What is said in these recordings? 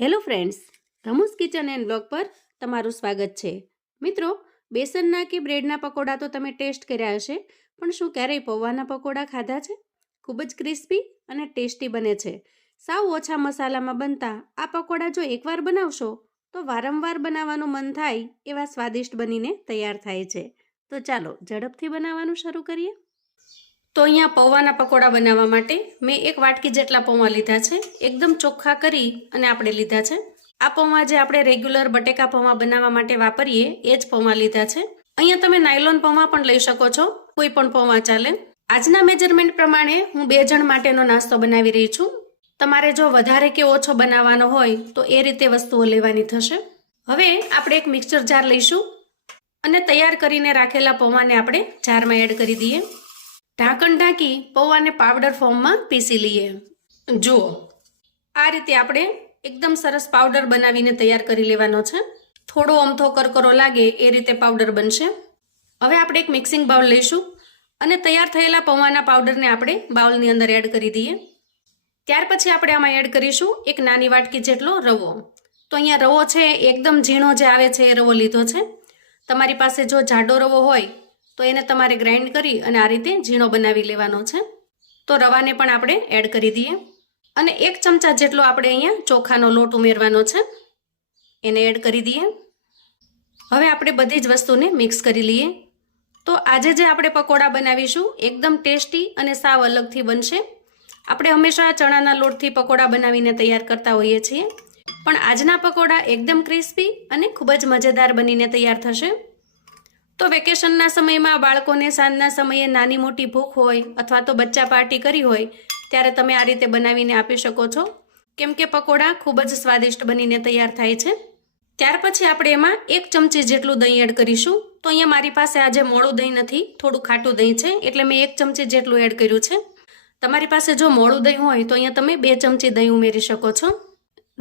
Hello friends, રમૂસ kitchen and blog પર તમારું સ્વાગત છે. મિત્રો, બેસનના કે બ્રેડના પકોડા તો તમે ટેસ્ટ કર્યા હશે, પણ શું ક્યારેય પૌવાના પકોડા ખાધા છે? ખૂબ જ ક્રિસ્પી અને ટેસ્ટી બને છે. સાવ ઓછા મસાલામાં બનતા આ પકોડા જો એકવાર બનાવશો તો વારંવાર બનાવવાનું મન થાય એવા સ્વાદિષ્ટ બનીને તૈયાર થાય છે. તો ચાલો ઝડપથી બનાવવાનું શરૂ કરીએ. તો અહીંયા પૌવાના પકોડા બનાવવા માટે મેં 1 વાટકી જેટલા પૌવા લીધા છે. એકદમ ચોખ્ખા કરી અને આપણે લીધા છે. આ પૌવા જે આપણે રેગ્યુલર બટેકા પૌવા બનાવવા માટે વાપરીએ એ જ પૌવા લીધા છે. અહીંયા તમે નાયલોન પૌવા પણ લઈ શકો છો, કોઈ પણ પૌવા ચાલે. આજના મેજરમેન્ટ પ્રમાણે હું 2 જણ માટેનો નાસ્તો બનાવી રહી છું. તમારે જો વધારે કે ઓછો બનાવવાનો હોય તો એ રીતે વસ્તુઓ લેવાની થશે. હવે આપણે એક મિક્સર જાર લઈશું અને તૈયાર કરીને રાખેલા પૌવાને આપણે જારમાં એડ કરી દઈએ. ઢાંકણ ઢાંકી પૌવાને પાવડર ફોર્મમાં પીસી લઈએ. જુઓ, આ રીતે આપણે એકદમ સરસ પાવડર બનાવીને તૈયાર કરી લેવાનો છે. થોડો અમથો કરકરો લાગે એ રીતે પાવડર બનશે. હવે આપણે એક મિક્સિંગ બાઉલ લઈશું અને તૈયાર થયેલા પૌવાના પાવડરને આપણે બાઉલની અંદર એડ કરી દઈએ. ત્યાર પછી આપણે આમાં એડ કરીશું 1 નાની વાટકી જેટલો રવો. તો અહીંયા રવો છે એકદમ ઝીણો જે આવે છે એ રવો લીધો છે. તમારી પાસે જો જાડો રવો હોય તો એને તમારે ગ્રાઇન્ડ કરી અને આ રીતે ઝીણો બનાવી લેવાનો છે. તો રવાને પણ આપણે એડ કરી દઈએ અને 1 ચમચા જેટલો આપણે અહીંયા ચોખાનો લોટ ઉમેરવાનો છે, એને એડ કરી દઈએ. હવે આપણે બધી જ વસ્તુને મિક્સ કરી લઈએ. તો આજે જે આપણે પકોડા બનાવીશું એકદમ ટેસ્ટી અને સાવ અલગથી બનશે. આપણે હંમેશા ચણાના લોટથી પકોડા બનાવીને તૈયાર કરતા હોઈએ છીએ, પણ આજના પકોડા એકદમ ક્રિસ્પી અને ખૂબ જ મજેદાર બનીને તૈયાર થશે. તો વેકેશનના સમયમાં બાળકોને સાંજના સમયે નાની મોટી ભૂખ હોય અથવા તો બચ્ચા પાર્ટી કરી હોય ત્યારે તમે આ રીતે બનાવીને આપી શકો છો, કેમ કે પકોડા ખૂબ જ સ્વાદિષ્ટ બનીને તૈયાર થાય છે. ત્યાર પછી આપણે એમાં 1 ચમચી જેટલું દહીં એડ કરીશું. તો અહીંયા મારી પાસે આજે મોળું દહીં નથી, થોડું ખાટું દહીં છે, એટલે મેં 1 ચમચી જેટલું એડ કર્યું છે. તમારી પાસે જો મોળું દહીં હોય તો અહીંયા તમે 2 ચમચી દહીં ઉમેરી શકો છો.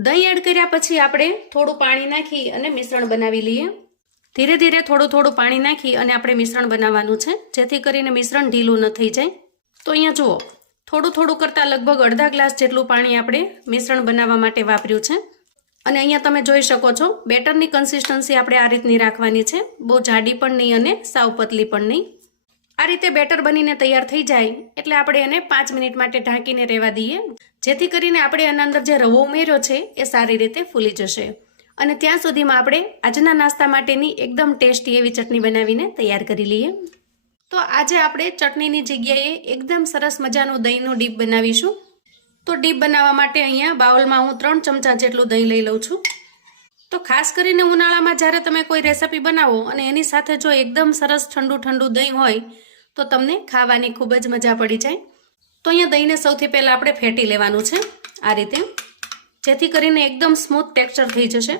દહીં એડ કર્યા પછી આપણે થોડું પાણી નાખી અને મિશ્રણ બનાવી લઈએ. ધીરે ધીરે થોડું પાણી નાખી અને આપણે મિશ્રણ બનાવવાનું છે, જેથી કરીને મિશ્રણ ઢીલું ન થઈ જાય. તો અહીંયા જુઓ, થોડું કરતાં લગભગ અડધા ગ્લાસ જેટલું પાણી આપણે મિશ્રણ બનાવવા માટે વાપર્યું છે. અને અહીંયા તમે જોઈ શકો છો બેટરની કન્સિસ્ટન્સી આપણે આ રીતની રાખવાની છે, બહુ જાડી પણ નહીં અને સાવ પતલી પણ નહીં. આ રીતે બેટર બનીને તૈયાર થઈ જાય એટલે આપણે એને 5 મિનિટ માટે ઢાંકીને રહેવા દઈએ, જેથી કરીને આપણે એના અંદર જે રવો ઉમેર્યો છે એ સારી રીતે ફૂલી જશે. અને ત્યાં સુધીમાં આપણે આજના નાસ્તા માટેની એકદમ ટેસ્ટી એવી ચટણી બનાવીને તૈયાર કરી લઈએ. તો આજે આપણે ચટણીની જગ્યાએ એકદમ સરસ મજાનું દહીંનું ડીપ બનાવીશું. તો ડીપ બનાવવા માટે અહીંયા બાઉલમાં હું 3 ચમચા જેટલું દહીં લઈ લઉં છું. તો ખાસ કરીને ઉનાળામાં જ્યારે તમે કોઈ રેસિપી બનાવો અને એની સાથે જો એકદમ સરસ ઠંડુ દહીં હોય તો તમને ખાવાની ખૂબ જ મજા પડી જાય. તો અહીંયા દહીંને સૌથી પહેલાં આપણે ફેટી લેવાનું છે આ રીતે, જેથી કરીને એકદમ સ્મૂથ ટેક્સચર થઈ જશે.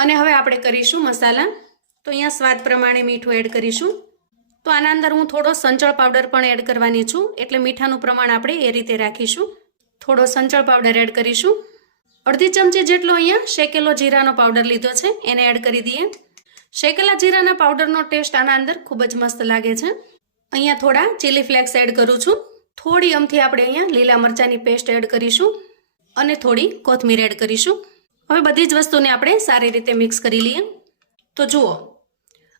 અને હવે આપણે કરીશું મસાલા. તો અહીંયા સ્વાદ પ્રમાણે મીઠું એડ કરીશું. તો આના અંદર હું થોડો સંચળ પાવડર પણ એડ કરવાની છું, એટલે મીઠાનું પ્રમાણ આપણે એ રીતે રાખીશું. થોડો સંચળ પાવડર એડ કરીશું. અડધી ચમચી જેટલો અહીંયા શેકેલો જીરાનો પાવડર લીધો છે, એને એડ કરી દઈએ. શેકેલા જીરાના પાવડરનો ટેસ્ટ આના અંદર ખૂબ જ મસ્ત લાગે છે. અહીંયા થોડા ચીલી ફ્લેક્સ એડ કરું છું. થોડી અમથી આપણે અહીંયા લીલા મરચાંની પેસ્ટ એડ કરીશું અને થોડી કોથમીર એડ કરીશું. હવે બધી જ વસ્તુને આપણે સારી રીતે મિક્સ કરી લઈએ. તો જુઓ,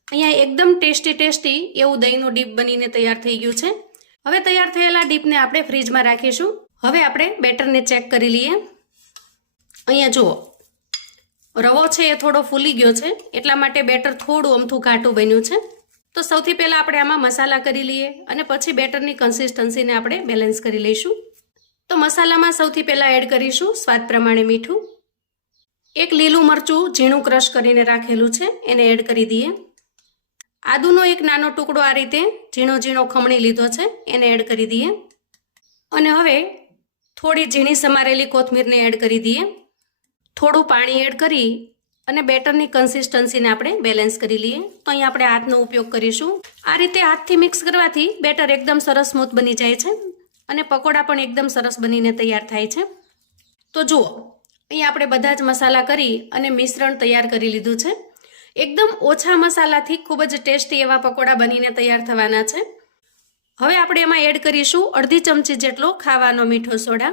અહીંયા એકદમ ટેસ્ટી એવું દહીંનું ડીપ બનીને તૈયાર થઈ ગયું છે. હવે તૈયાર થયેલા ડીપને આપણે ફ્રીજમાં રાખીશું. હવે આપણે બેટરને ચેક કરી લઈએ. અહીંયા જુઓ, રવો છે એ થોડો ફૂલી ગયો છે, એટલા માટે બેટર થોડું અમથું ઘાટું બન્યું છે. તો સૌથી પહેલાં આપણે આમાં મસાલા કરી લઈએ અને પછી બેટરની કન્સિસ્ટન્સીને આપણે બેલેન્સ કરી લઈશું. તો મસાલામાં સૌથી પહેલાં એડ કરીશું સ્વાદ પ્રમાણે મીઠું. 1 લીલું મરચું ઝીણું ક્રશ કરીને રાખેલું છે, એને એડ કરી દઈએ. આદુનો 1 નાનો ટુકડો આ રીતે ઝીણો ખમણી લીધો છે, એને એડ કરી દઈએ. અને હવે થોડી ઝીણી સમારેલી કોથમીરને એડ કરી દઈએ. થોડું પાણી એડ કરી અને બેટરની કન્સિસ્ટન્સીને આપણે બેલેન્સ કરી લઈએ. તો અહીં આપણે હાથનો ઉપયોગ કરીશું. આ રીતે હાથથી મિક્સ કરવાથી બેટર એકદમ સરસ સ્મૂથ બની જાય છે અને પકોડા પણ એકદમ સરસ બનીને તૈયાર થાય છે. તો જુઓ, અહીં આપણે બધા જ મસાલા કરી અને મિશ્રણ તૈયાર કરી લીધું છે. એકદમ ઓછા મસાલાથી ખૂબ જ ટેસ્ટી એવા પકોડા બનીને તૈયાર થવાના છે. હવે આપણે એમાં એડ કરીશું અડધી ચમચી જેટલો ખાવાનો મીઠો સોડા.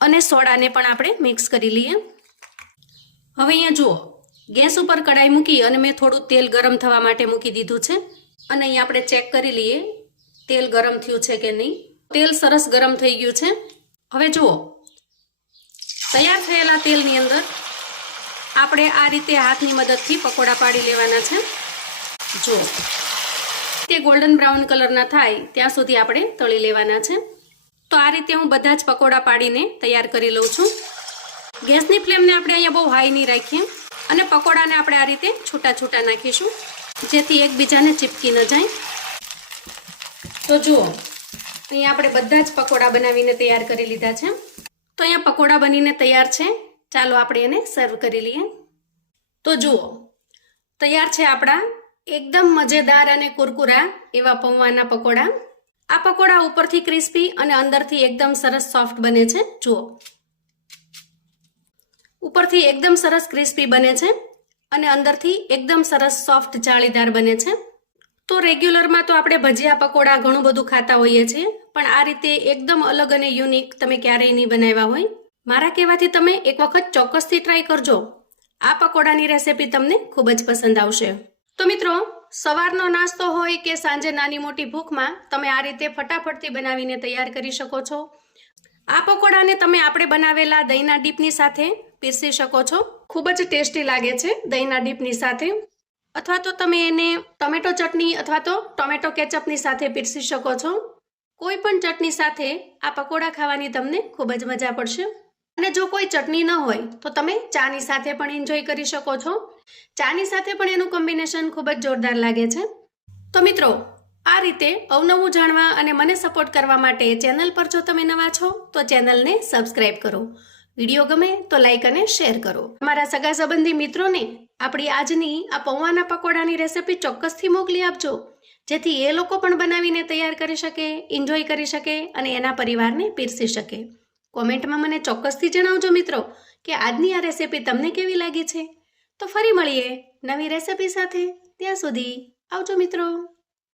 અને સોડાને પણ આપણે મિક્સ કરી લઈએ. હવે અહીંયા જુઓ, ગેસ ઉપર કડાઈ મૂકી અને મેં થોડું તેલ ગરમ થવા માટે મૂકી દીધું છે. અને અહીંયા આપણે ચેક કરી લઈએ તેલ ગરમ થયું છે કે નહીં. તેલ સરસ ગરમ થઈ ગયું છે. હવે જુઓ, તૈયાર થયેલા તેલની અંદર આપણે આ રીતે હાથની મદદથી પકોડા પાડી લેવાના છે. જુઓ, તે ગોલ્ડન બ્રાઉન કલરના થાય ત્યાં સુધી આપણે તળી લેવાના છે. તો આ રીતે હું બધા જ પકોડા પાડીને તૈયાર કરી લઉં છું. ગેસની ફ્લેમને આપણે અહીંયા બહુ હાઈ નહીં રાખીએ અને પકોડાને આપણે આ રીતે છૂટા છૂટા નાખીશું, જેથી એકબીજાને ચીપકી ન જાય. તો જુઓ, અહીંયા આપણે બધા જ પકોડા બનાવીને તૈયાર કરી લીધા છે. તો અહીંયા પકોડા બનીને તૈયાર છે. ચાલો આપણે એને સર્વ કરી લઈએ. તો જુઓ, તૈયાર છે આપણા એકદમ મજેદાર અને કુરકુરા એવા પૌવાના પકોડા. આ પકોડા ઉપરથી ક્રિસ્પી અને અંદરથી એકદમ સરસ સોફ્ટ બને છે. જુઓ, ઉપરથી એકદમ સરસ ક્રિસ્પી બને છે અને અંદરથી એકદમ સરસ સોફ્ટ જાળીદાર બને છે. તો રેગ્યુલરમાં તો આપણે ભજીયા પકોડા ઘણું બધું ખાતા હોઈએ છીએ, પણ આ રીતે એકદમ અલગ અને યુનિક તમે ક્યારેય નહીં બનાવ્યા હોય. મારા કહેવાથી તમે એક વખત ચોક્કસથી ટ્રાય કરજો. આ પકોડાની રેસિપી તમને ખૂબ જ પસંદ આવશે. તો મિત્રો, સવારનો નાસ્તો હોય કે સાંજે નાની મોટી ભૂખમાં તમે આ રીતે ફટાફટથી બનાવીને તૈયાર કરી શકો છો. આ પકોડાને તમે આપણે બનાવેલા દહીંના ડીપની સાથે પીરસી શકો છો. ખૂબ જ ટેસ્ટી લાગે છે દહીંના ડીપની સાથે. અથવા તો તમે એને ટમેટો ચટણી અથવા તો ટોમેટો કેચઅપની સાથે પીરસી શકો છો. કોઈ પણ ચટણી સાથે આ પકોડા ખાવાની તમને ખૂબ જ મજા પડશે. અને જો કોઈ ચટણી ન હોય તો તમે ચાની સાથે પણ એન્જોય કરી શકો છો. ચાની સાથે પણ એનું કોમ્બિનેશન ખૂબ જ જોરદાર લાગે છે. તો મિત્રો, આ રીતે અવનવું જાણવા અને મને સપોર્ટ કરવા માટે ચેનલ પર જો તમે નવા છો તો ચેનલને સબસ્ક્રાઇબ કરો. વિડીયો ગમે તો લાઈક અને શેર કરો. તમારા સગા સંબંધી મિત્રોને આપણી આજની આ પૌવાના પકોડાની રેસિપી ચોક્કસથી મોકલી આપજો, જેથી એ લોકો પણ બનાવીને તૈયાર કરી શકે, એન્જોય કરી શકે અને એના પરિવારને પીરસી શકે. કોમેન્ટમાં મને ચોક્કસથી જણાવજો મિત્રો કે આજની આ રેસિપી તમને કેવી લાગી છે. તો ફરી મળીએ નવી રેસિપી સાથે. ત્યાં સુધી આવજો મિત્રો.